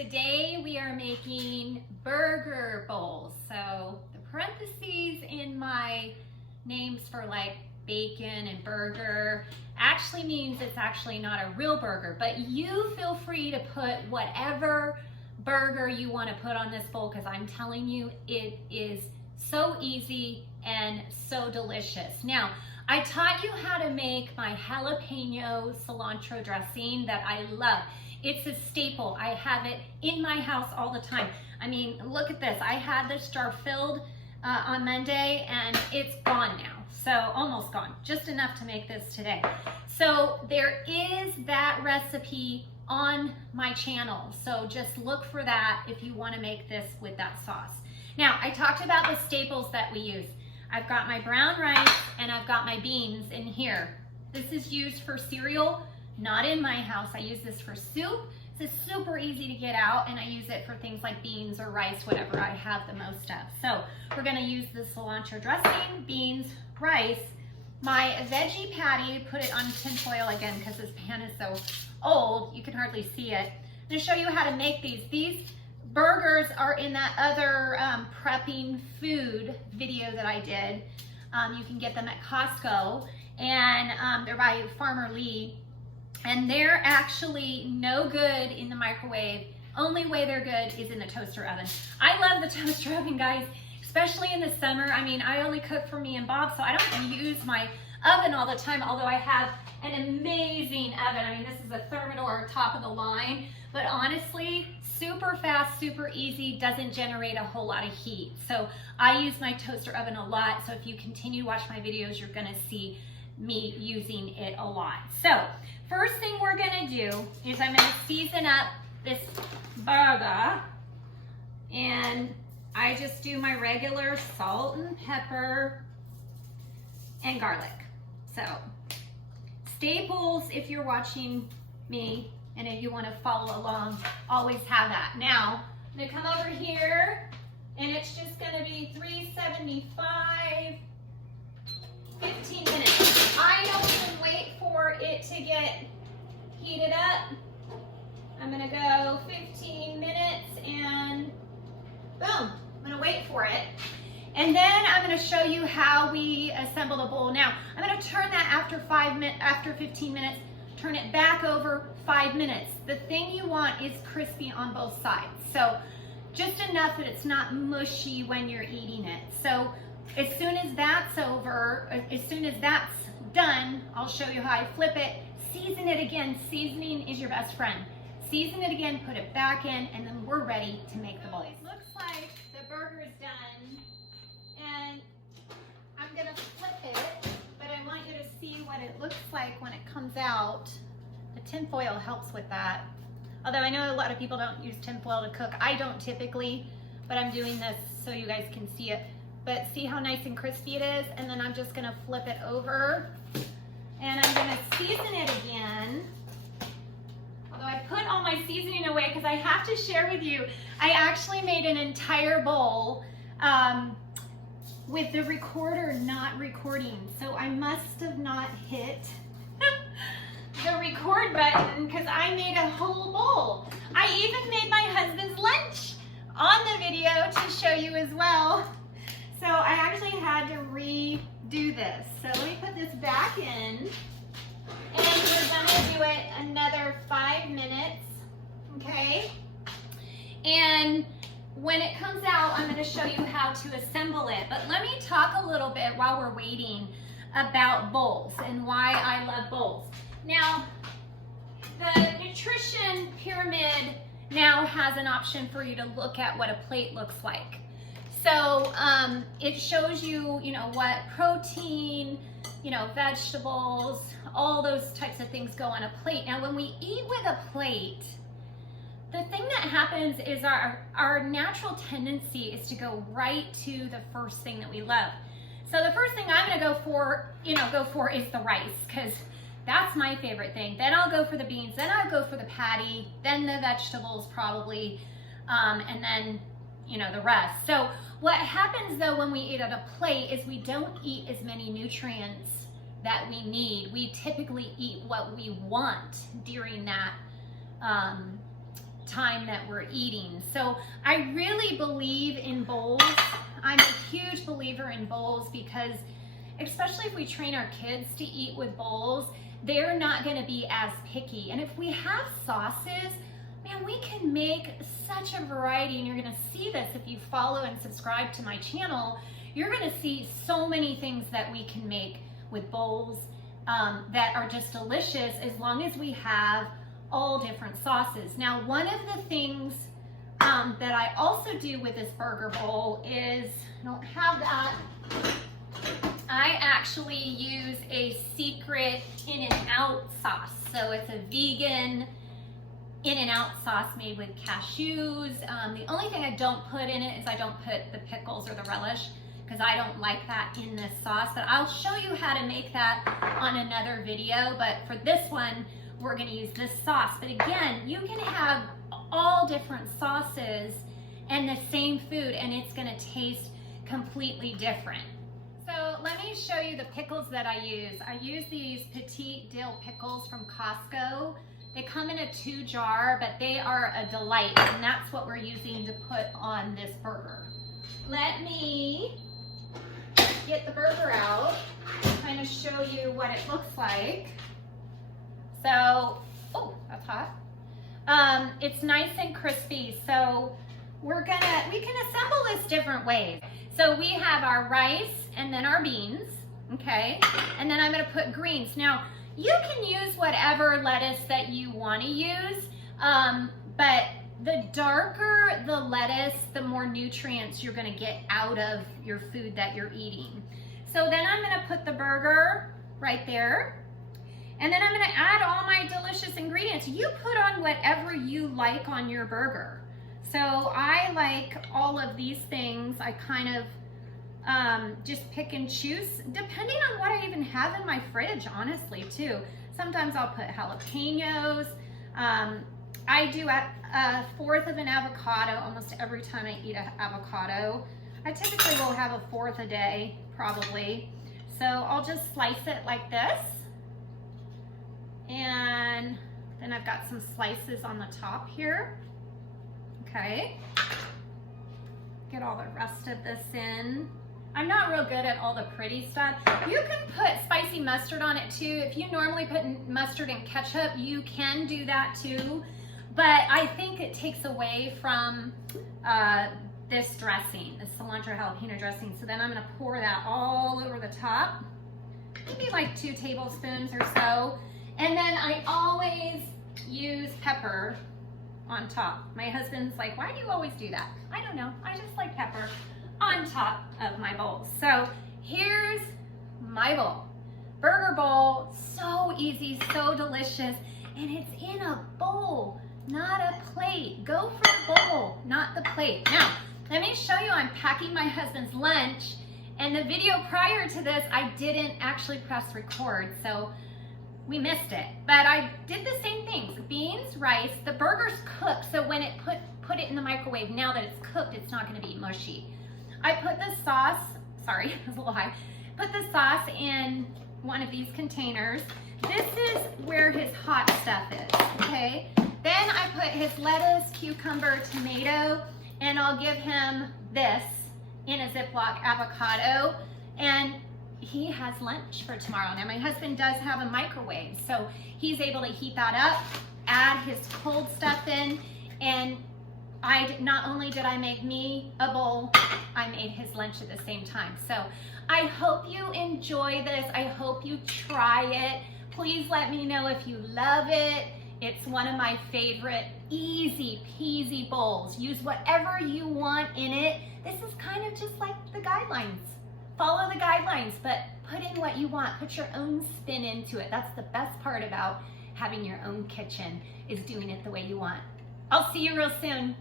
Today we are making burger bowls. So the parentheses in my names for like bacon and burger actually means it's actually not a real burger, but you feel free to put whatever burger you want to put on this bowl, because I'm telling you it is so easy and so delicious. Now, I taught you how to make my jalapeno cilantro dressing that I love. It's a staple. I have it in my house all the time. I mean, look at this. I had this jar filled on Monday and it's gone now. So almost gone, just enough to make this today. So there is that recipe on my channel. So just look for that if you want to make this with that sauce. Now, I talked about the staples that we use. I've got my brown rice and I've got my beans in here. This is used for cereal, not in my house. I use this for soup. It's super easy to get out, and I use it for things like beans or rice, whatever I have the most of. So we're gonna use the cilantro dressing, beans, rice, my veggie patty, put it on tin foil again because this pan is so old, you can hardly see it. I'm gonna show you how to make these. These burgers are in that other prepping food video that I did. You can get them at Costco, and they're by Farmer Lee. And they're actually no good in the microwave. Only way they're good is in the toaster oven. I love the toaster oven, guys, especially in the summer. I mean, I only cook for me and Bob, so I don't use my oven all the time, although I have an amazing oven. I mean, this is a Thermador, top of the line, but honestly, super fast, super easy, doesn't generate a whole lot of heat. So I use my toaster oven a lot, so if you continue to watch my videos, you're gonna see me using it a lot. So first thing we're gonna do is I'm gonna season up this burger, and I just do my regular salt and pepper and garlic. So staples, if you're watching me and if you want to follow along, always have that. Now I'm gonna come over here, and it's just gonna be 375, 15 minutes. I don't even wait for it to get heated up. I'm gonna go 15 minutes and boom, I'm gonna wait for it. And then I'm gonna show you how we assemble the bowl. Now, I'm gonna turn that after 15 minutes, turn it back over 5 minutes. The thing you want is crispy on both sides. So just enough that it's not mushy when you're eating it. So as soon as that's over, as soon as that's done, I'll show you how I flip it. Season it again. Seasoning is your best friend. Season it again, put it back in, and then we're ready to make the bowl. It looks like the burger is done, and I'm gonna flip it, but I want you to see what it looks like when it comes out. The tin foil helps with that. Although I know a lot of people don't use tin foil to cook. I don't typically, but I'm doing this so you guys can see it. But see how nice and crispy it is? And then I'm just gonna flip it over, and I'm gonna season it again. Although I put all my seasoning away because I have to share with you, I actually made an entire bowl with the recorder not recording. So I must have not hit the record button because I made a whole bowl. I even made my husband's lunch on the video to show you as well. So I actually had to redo this. So let me put this back in, and we're gonna do it another 5 minutes, okay? And when it comes out, I'm gonna show you how to assemble it. But let me talk a little bit while we're waiting about bowls and why I love bowls. Now, the nutrition pyramid now has an option for you to look at what a plate looks like. So it shows you, what protein, vegetables, all those types of things go on a plate. Now, when we eat with a plate, the thing that happens is our natural tendency is to go right to the first thing that we love. So the first thing I'm gonna go for is the rice, because that's my favorite thing. Then I'll go for the beans, then I'll go for the patty, then the vegetables probably, and then the rest. So what happens though when we eat at a plate is we don't eat as many nutrients that we need. We typically eat what we want during that time that we're eating. So I really believe in bowls. I'm a huge believer in bowls because especially if we train our kids to eat with bowls, they're not gonna be as picky. And if we have sauces, man, we can make such a variety, and you're gonna see this if you follow and subscribe to my channel. You're gonna see so many things that we can make with bowls that are just delicious as long as we have all different sauces. Now, one of the things that I also do with this burger bowl is, I don't have that, I actually use a secret In-N-Out sauce. So it's a vegan In-N-Out sauce made with cashews. The only thing I don't put in it is I don't put the pickles or the relish because I don't like that in this sauce, but I'll show you how to make that on another video. But for this one, we're gonna use this sauce. But again, you can have all different sauces and the same food and it's gonna taste completely different. So let me show you the pickles that I use. I use these petite dill pickles from Costco. They come in a 2 jar, but they are a delight, and that's what we're using to put on this burger. Let me get the burger out, kind of show you what it looks like. So, oh, that's hot. It's nice and crispy. So we can assemble this different ways. So we have our rice and then our beans, okay? And then I'm gonna put greens. Now, you can use whatever lettuce that you wanna use, but the darker the lettuce, the more nutrients you're gonna get out of your food that you're eating. So then I'm gonna put the burger right there. And then I'm gonna add all my delicious ingredients. You put on whatever you like on your burger. So I like all of these things. I kind of just pick and choose depending on what I even have in my fridge, honestly, too. Sometimes I'll put jalapenos. I do a 1/4 of an avocado almost every time I eat an avocado. I typically will have a 1/4 a day, probably. So I'll just slice it like this. And then I've got some slices on the top here. Okay. Get all the rest of this in. I'm not real good at all the pretty stuff. You can put spicy mustard on it too. If you normally put mustard and ketchup, you can do that too. But I think it takes away from this dressing, the cilantro jalapeno dressing. So then I'm gonna pour that all over the top. Maybe like 2 tablespoons or so. And then I always use pepper on top. My husband's like, why do you always do that? I don't know, I just like pepper on top of my bowls. So here's my bowl. Burger bowl, so easy, so delicious, and it's in a bowl, not a plate. Go for the bowl, not the plate. Now, let me show you, I'm packing my husband's lunch, and the video prior to this, I didn't actually press record, so we missed it. But I did the same things, beans, rice, the burger's cooked, so when it put it in the microwave, now that it's cooked, it's not gonna be mushy. I put the sauce, sorry, it was a little high, put the sauce in one of these containers. This is where his hot stuff is, okay? Then I put his lettuce, cucumber, tomato, and I'll give him this in a Ziploc avocado, and he has lunch for tomorrow. Now my husband does have a microwave, so he's able to heat that up, add his cold stuff in, and not only did I make me a bowl, I made his lunch at the same time. So I hope you enjoy this. I hope you try it. Please let me know if you love it. It's one of my favorite easy peasy bowls. Use whatever you want in it. This is kind of just like the guidelines. Follow the guidelines, but put in what you want. Put your own spin into it. That's the best part about having your own kitchen, is doing it the way you want. I'll see you real soon.